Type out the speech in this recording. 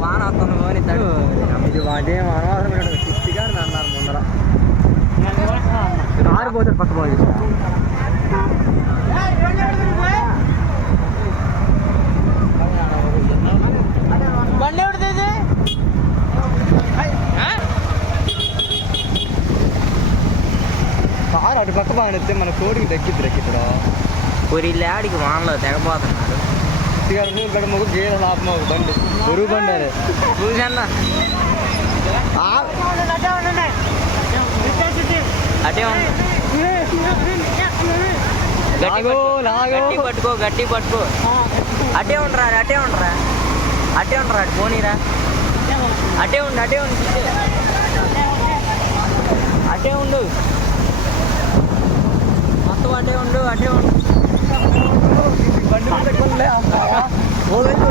వాన వస్తుంది పోని తడు ఇది అదేం అనవసరం ఇక్కడ చిట్టిగా అన్నారు ముందర ఆరిపోతాడు పక్క బాగా బండి ఎవరిది కారు అటు పక్క బాగా నడితే మన కోడికి తగ్గిద్ది ఇక్కడ పూరి ఆడికి వానలో తెగపోతున్నాడు చిట్టిగా ఇక్కడ లాభం బండి. బండి చూసన్నా గట్టి పట్టుకో. గట్టి పట్టుకో గట్టి పట్టుకో. అటే ఉండరా అటే ఉండరా. అటే ఉండరా పోనీరా. అటే ఉండు అటే ఉండు. అటే ఉండు. మొత్తం అటే ఉండు అటే ఉండు.